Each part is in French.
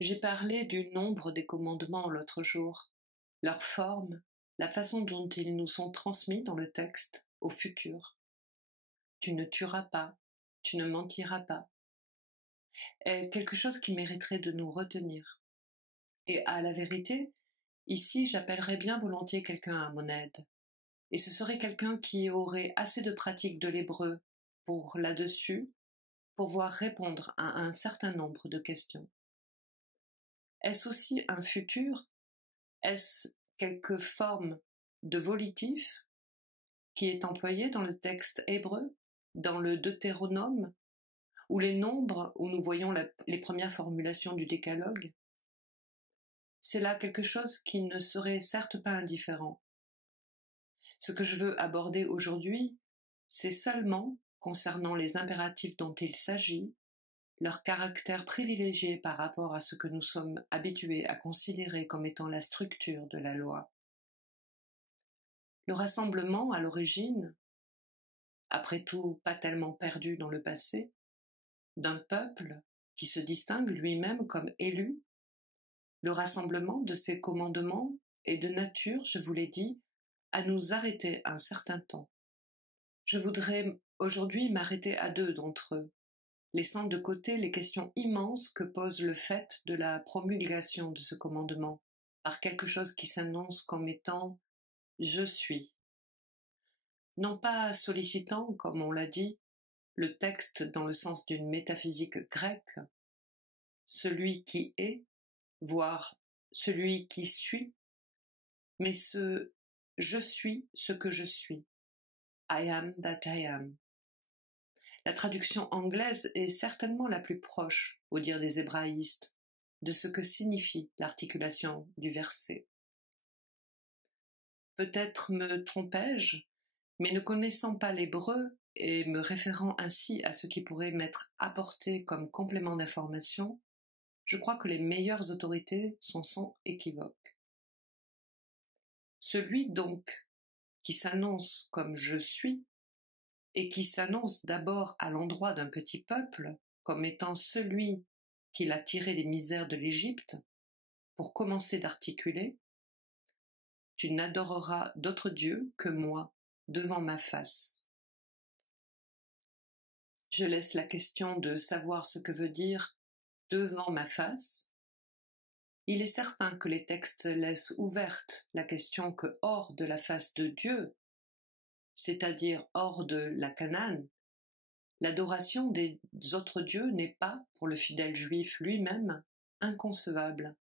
J'ai parlé du nombre des commandements l'autre jour, leur forme, la façon dont ils nous sont transmis dans le texte au futur. Tu ne tueras pas, tu ne mentiras pas, est quelque chose qui mériterait de nous retenir. Et à la vérité, ici j'appellerais bien volontiers quelqu'un à mon aide. Et ce serait quelqu'un qui aurait assez de pratique de l'hébreu pour là-dessus pouvoir répondre à un certain nombre de questions. Est-ce aussi un futur? Est-ce quelque forme de volitif qui est employé dans le texte hébreu, dans le Deutéronome, ou les nombres où nous voyons les premières formulations du décalogue? C'est là quelque chose qui ne serait certes pas indifférent. Ce que je veux aborder aujourd'hui, c'est seulement, concernant les impératifs dont il s'agit, leur caractère privilégié par rapport à ce que nous sommes habitués à considérer comme étant la structure de la loi. Le rassemblement, à l'origine, après tout pas tellement perdu dans le passé, d'un peuple qui se distingue lui-même comme élu, le rassemblement de ces commandements est de nature, je vous l'ai dit, à nous arrêter un certain temps. Je voudrais aujourd'hui m'arrêter à deux d'entre eux, laissant de côté les questions immenses que pose le fait de la promulgation de ce commandement par quelque chose qui s'annonce comme étant « je suis ». Non pas sollicitant, comme on l'a dit, le texte dans le sens d'une métaphysique grecque, celui qui est, voire celui qui suit, mais ce « je suis ce que je suis ». I am that I am. La traduction anglaise est certainement la plus proche, au dire des hébraïstes, de ce que signifie l'articulation du verset. Peut-être me trompais-je, mais ne connaissant pas l'hébreu et me référant ainsi à ce qui pourrait m'être apporté comme complément d'information, je crois que les meilleures autorités sont sans équivoque. Celui donc qui s'annonce comme je suis, et qui s'annonce d'abord à l'endroit d'un petit peuple, comme étant celui qui l'a tiré des misères de l'Égypte, pour commencer d'articuler, « Tu n'adoreras d'autre Dieu que moi devant ma face ». Je laisse la question de savoir ce que veut dire « devant ma face ». Il est certain que les textes laissent ouverte la question que hors de la face de Dieu, c'est-à-dire hors de la Canaan, l'adoration des autres dieux n'est pas, pour le fidèle juif lui-même, inconcevable.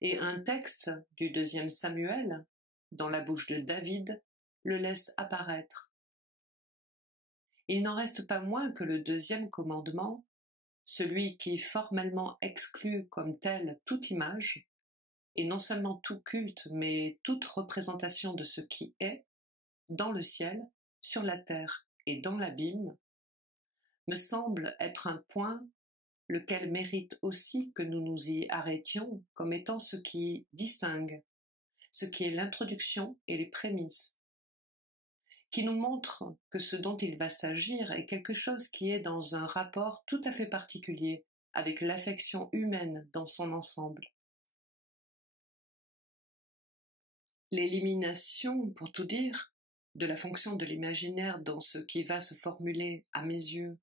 Et un texte du 2e Samuel, dans la bouche de David, le laisse apparaître. Il n'en reste pas moins que le 2e commandement, celui qui formellement exclut comme tel toute image, et non seulement tout culte, mais toute représentation de ce qui est, dans le ciel, sur la terre et dans l'abîme, me semble être un point lequel mérite aussi que nous nous y arrêtions comme étant ce qui distingue, ce qui est l'introduction et les prémices, qui nous montre que ce dont il va s'agir est quelque chose qui est dans un rapport tout à fait particulier avec l'affection humaine dans son ensemble. L'élimination, pour tout dire, de la fonction de l'imaginaire dans ce qui va se formuler, à mes yeux,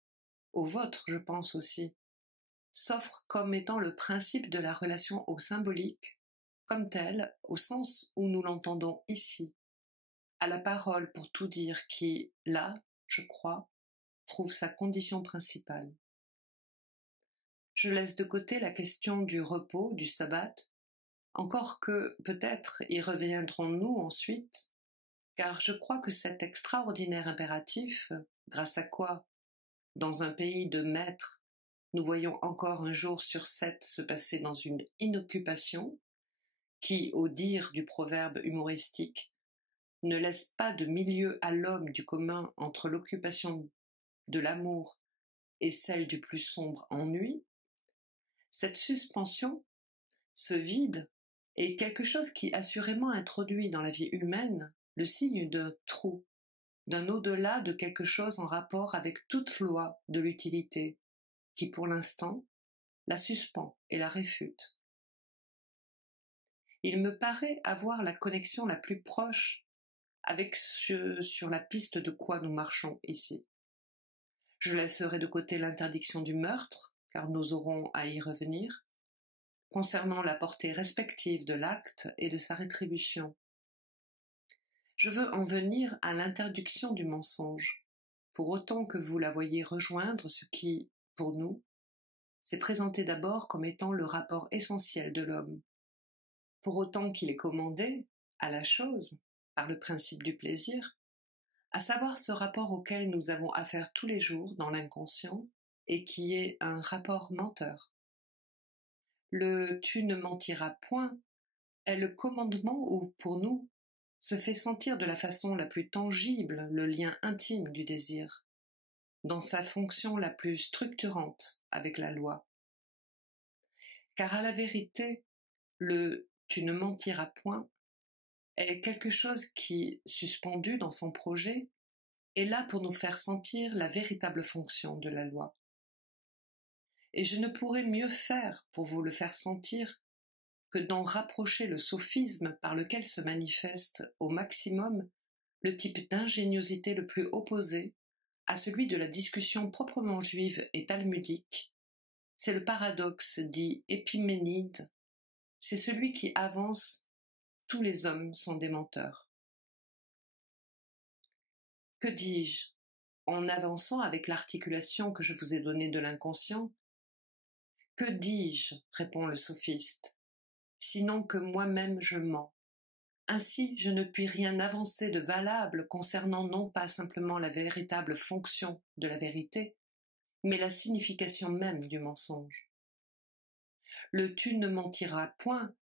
au vôtre, je pense aussi, s'offre comme étant le principe de la relation au symbolique, comme tel, au sens où nous l'entendons ici, à la parole pour tout dire qui, là, je crois, trouve sa condition principale. Je laisse de côté la question du repos, du sabbat, encore que, peut-être, y reviendrons-nous ensuite, car je crois que cet extraordinaire impératif, grâce à quoi, dans un pays de maîtres, nous voyons encore un jour sur 7 se passer dans une inoccupation, qui, au dire du proverbe humoristique, ne laisse pas de milieu à l'homme du commun entre l'occupation de l'amour et celle du plus sombre ennui, cette suspension, ce vide, est quelque chose qui assurément introduit dans la vie humaine le signe d'un trou, d'un au-delà de quelque chose en rapport avec toute loi de l'utilité, qui pour l'instant la suspend et la réfute. Il me paraît avoir la connexion la plus proche avec ce sur la piste de quoi nous marchons ici. Je laisserai de côté l'interdiction du meurtre, car nous aurons à y revenir, concernant la portée respective de l'acte et de sa rétribution. Je veux en venir à l'interdiction du mensonge, pour autant que vous la voyez rejoindre ce qui, pour nous, s'est présenté d'abord comme étant le rapport essentiel de l'homme, pour autant qu'il est commandé, à la chose, par le principe du plaisir, à savoir ce rapport auquel nous avons affaire tous les jours dans l'inconscient et qui est un rapport menteur. Le « tu ne mentiras point » est le commandement où, pour nous, se fait sentir de la façon la plus tangible le lien intime du désir, dans sa fonction la plus structurante avec la loi. Car à la vérité, le « tu ne mentiras point » est quelque chose qui, suspendu dans son projet, est là pour nous faire sentir la véritable fonction de la loi. Et je ne pourrais mieux faire pour vous le faire sentir que d'en rapprocher le sophisme par lequel se manifeste au maximum le type d'ingéniosité le plus opposé à celui de la discussion proprement juive et talmudique. C'est le paradoxe dit Épiménide, c'est celui qui avance « tous les hommes sont des menteurs ». Que dis-je, en avançant avec l'articulation que je vous ai donnée de l'inconscient? Que dis-je, répond le sophiste, sinon que moi-même je mens. Ainsi, je ne puis rien avancer de valable concernant non pas simplement la véritable fonction de la vérité, mais la signification même du mensonge. Le « tu ne mentiras point »,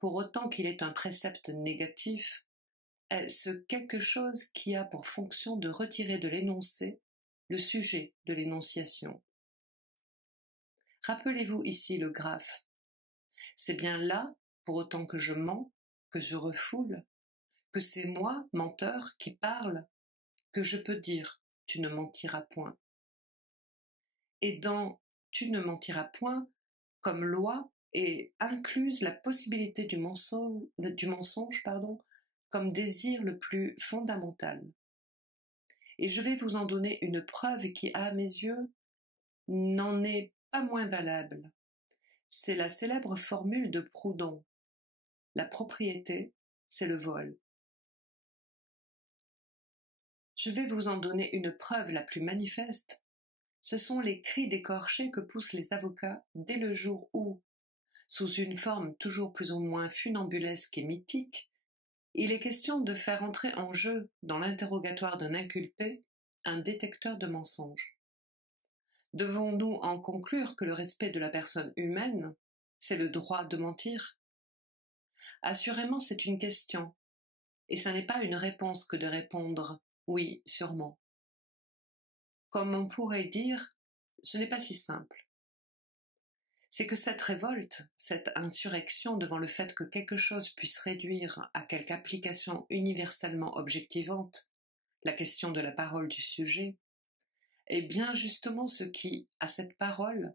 pour autant qu'il est un précepte négatif, est ce quelque chose qui a pour fonction de retirer de l'énoncé le sujet de l'énonciation. Rappelez-vous ici le graphe. C'est bien là, pour autant que je mens, que je refoule, que c'est moi, menteur, qui parle, que je peux dire « tu ne mentiras point ». Et dans « tu ne mentiras point », comme loi, est incluse la possibilité du mensonge, comme désir le plus fondamental. Et je vais vous en donner une preuve qui, à mes yeux, n'en est pas moins valable. C'est la célèbre formule de Proudhon. La propriété, c'est le vol. Je vais vous en donner une preuve la plus manifeste. Ce sont les cris d'écorchés que poussent les avocats dès le jour où, sous une forme toujours plus ou moins funambulesque et mythique, il est question de faire entrer en jeu, dans l'interrogatoire d'un inculpé, un détecteur de mensonges. Devons-nous en conclure que le respect de la personne humaine, c'est le droit de mentir? Assurément, c'est une question, et ça n'est pas une réponse que de répondre « oui, sûrement ». Comme on pourrait dire, ce n'est pas si simple. C'est que cette révolte, cette insurrection devant le fait que quelque chose puisse réduire à quelque application universellement objectivante la question de la parole du sujet, est bien justement ce qui, à cette parole,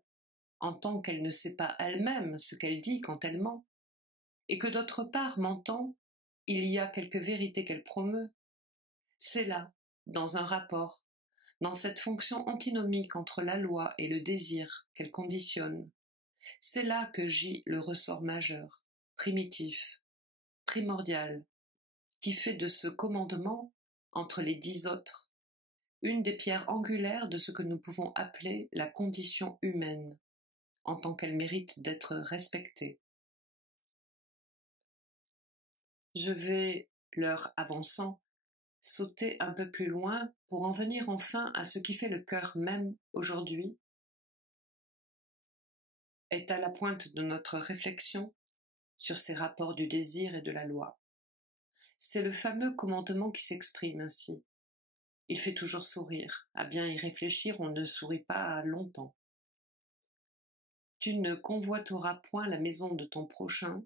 en tant qu'elle ne sait pas elle-même ce qu'elle dit quand elle ment, et que d'autre part, mentant, il y a quelque vérité qu'elle promeut, c'est là, dans un rapport, dans cette fonction antinomique entre la loi et le désir qu'elle conditionne, c'est là que gît le ressort majeur, primitif, primordial, qui fait de ce commandement, entre les 10 autres, une des pierres angulaires de ce que nous pouvons appeler la condition humaine, en tant qu'elle mérite d'être respectée. Je vais, l'heure avançant, sauter un peu plus loin pour en venir enfin à ce qui fait le cœur même aujourd'hui, est à la pointe de notre réflexion sur ces rapports du désir et de la loi. C'est le fameux commandement qui s'exprime ainsi. Il fait toujours sourire. À bien y réfléchir, on ne sourit pas longtemps. Tu ne convoiteras point la maison de ton prochain,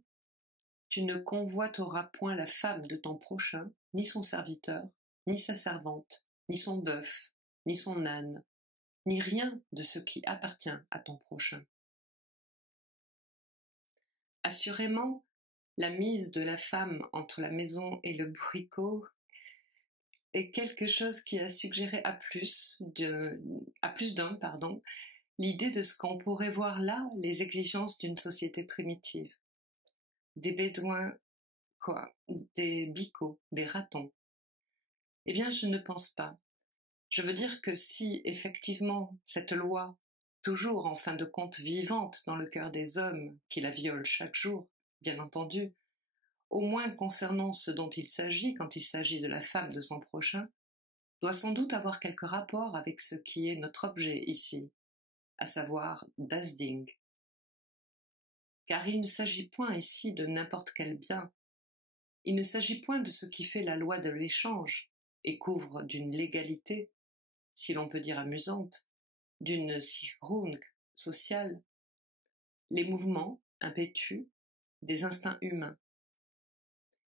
tu ne convoiteras point la femme de ton prochain, ni son serviteur, ni sa servante, ni son bœuf, ni son âne, ni rien de ce qui appartient à ton prochain. Assurément, la mise de la femme entre la maison et le bourricot est quelque chose qui a suggéré à plus d'un, l'idée de ce qu'on pourrait voir là les exigences d'une société primitive. Des bédouins, des bicots, des ratons. Eh bien, je ne pense pas. Je veux dire que si, effectivement, cette loi, toujours en fin de compte vivante dans le cœur des hommes qui la violent chaque jour, bien entendu, au moins concernant ce dont il s'agit quand il s'agit de la femme de son prochain, doit sans doute avoir quelque rapport avec ce qui est notre objet ici, à savoir das Ding. Car il ne s'agit point ici de n'importe quel bien, il ne s'agit point de ce qui fait la loi de l'échange et couvre d'une légalité, si l'on peut dire amusante, d'une Sigrung sociale, les mouvements impétus des instincts humains.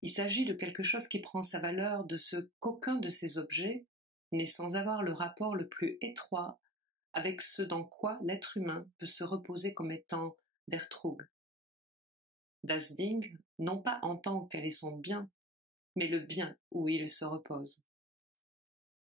Il s'agit de quelque chose qui prend sa valeur de ce qu'aucun de ces objets n'est sans avoir le rapport le plus étroit avec ce dans quoi l'être humain peut se reposer comme étant der Trug. Das Ding, non pas en tant qu'elle est son bien, mais le bien où il se repose.